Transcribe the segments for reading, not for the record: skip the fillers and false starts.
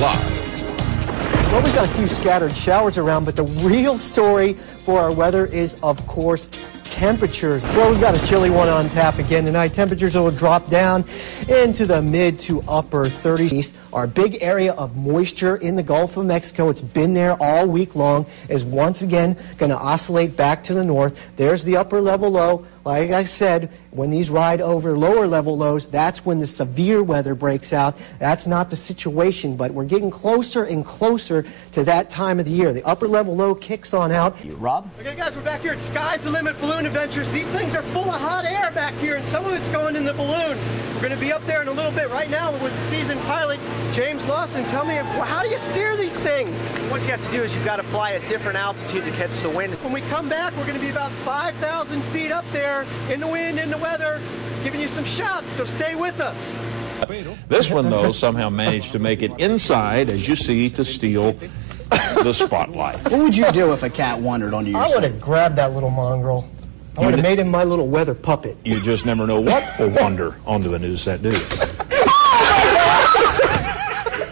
Live. Well, we've got a few scattered showers around, but the real story for our weather is, of course, temperatures. Well, we've got a chilly one on tap again tonight. Temperatures will drop down into the mid to upper 30s. Our big area of moisture in the Gulf of Mexico, it's been there all week long, is once again going to oscillate back to the north. There's the upper level low. Like I said, when these ride over lower level lows, that's when the severe weather breaks out. That's not the situation, but we're getting closer and closer to that time of the year. The upper level low kicks on out. Rob? Okay, guys, we're back here at Sky's the Limit Balloon Adventures. These things are full of hot air back here, and some of it's going in the balloon. We're going to be up there in a little bit. Right now, with season pilot James Lawson. Tell me, how do you steer these things? What you have to do is you've got to fly at different altitude to catch the wind. When we come back, we're going to be about 5,000 feet up there in the wind, in the weather, giving you some shots, so stay with us. This one, though, somehow managed to make it inside, as you see, to steal the spotlight. What would you do if a cat wandered onto your I would side? have grabbed that little mongrel. I would have made him my little weather puppet. You just never know what will wander onto the news set, do you?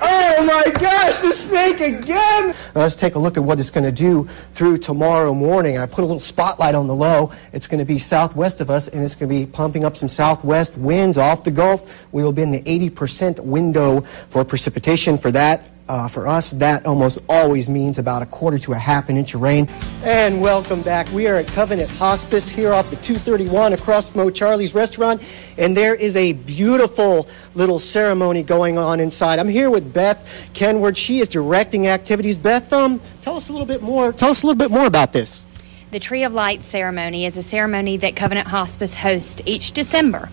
Oh my gosh, the snake again! Let's take a look at what it's going to do through tomorrow morning. I put a little spotlight on the low. It's going to be southwest of us, and it's going to be pumping up some southwest winds off the Gulf. We will be in the 80% window for precipitation for that. For us, that almost always means about a quarter to a half an inch of rain. And welcome back. We are at Covenant Hospice here off the 231 across from O'Charlie's restaurant, and there is a beautiful little ceremony going on inside. I'm here with Beth Kenward. She is directing activities. Beth, tell us a little bit more. Tell us a little bit more about this. The Tree of Light ceremony is a ceremony that Covenant Hospice hosts each December.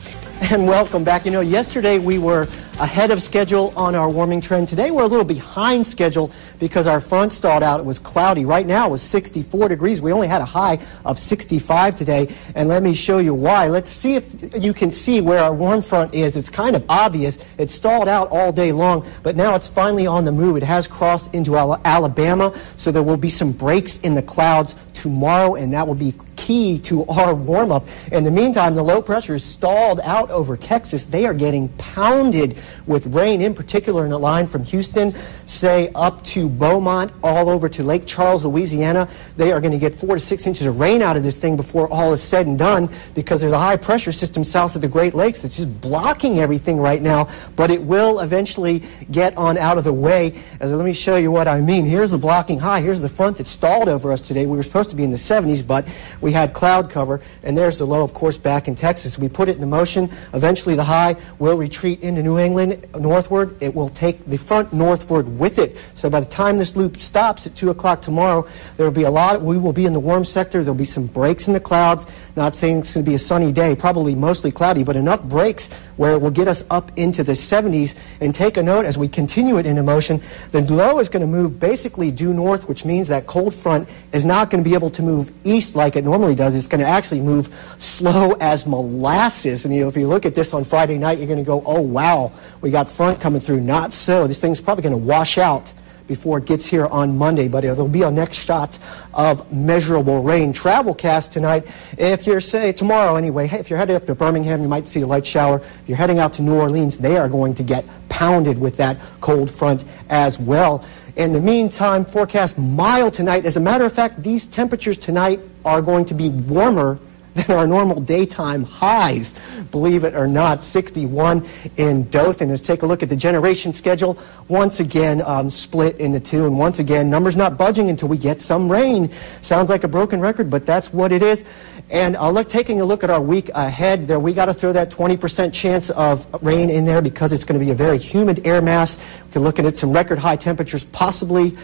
And welcome back. You know, yesterday we were ahead of schedule on our warming trend. Today we're a little behind schedule because our front stalled out. It was cloudy. Right now it was 64 degrees. We only had a high of 65 today. And let me show you why. Let's see if you can see where our warm front is. It's kind of obvious. It stalled out all day long, but now it's finally on the move. It has crossed into Alabama, so there will be some breaks in the clouds tomorrow, and that will be key to our warm-up. In the meantime, the low pressure is stalled out over Texas. They are getting pounded with rain, in particular in the line from Houston, say up to Beaumont, all over to Lake Charles, Louisiana. They are going to get 4 to 6 inches of rain out of this thing before all is said and done, because there's a high pressure system south of the Great Lakes that's just blocking everything right now, but it will eventually get on out of the way. Let me show you what I mean. Here's the blocking high. Here's the front that stalled over us today. We were supposed to be in the 70s, but we had cloud cover, and there's the low, of course, back in Texas. We put it into motion. Eventually the high will retreat into New England northward. It will take the front northward with it. So by the time this loop stops at 2 o'clock tomorrow, there will be we will be in the warm sector. There will be some breaks in the clouds. Not saying it's going to be a sunny day, probably mostly cloudy, but enough breaks where it will get us up into the 70s. And take a note, as we continue it into motion, the low is going to move basically due north, which means that cold front is not going to be able to move east like it normally does. It's going to actually move slow as molasses. And if you look at this on Friday night, you're going to go, oh wow, we got front coming through. Not so. This thing's probably going to wash out before it gets here on Monday, but there'll be a next shot of measurable rain. Travelcast tonight, if you're, tomorrow anyway, if you're headed up to Birmingham, you might see a light shower. If you're heading out to New Orleans, they are going to get pounded with that cold front as well. In the meantime, forecast mild tonight. As a matter of fact, these temperatures tonight are going to be warmer than our normal daytime highs, believe it or not. 61 in Dothan. Let's take a look at the generation schedule. Once again, split into two, and once again, numbers not budging until we get some rain. Sounds like a broken record, but that's what it is. And taking a look at our week ahead, there we got to throw that 20% chance of rain in there because it's going to be a very humid air mass. We can look at some record high temperatures, possibly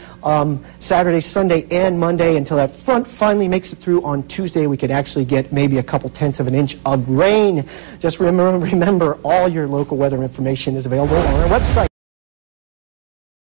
Saturday, Sunday, and Monday. Until that front finally makes it through on Tuesday, we could actually get maybe a couple tenths of an inch of rain. Just remember, all your local weather information is available on our website.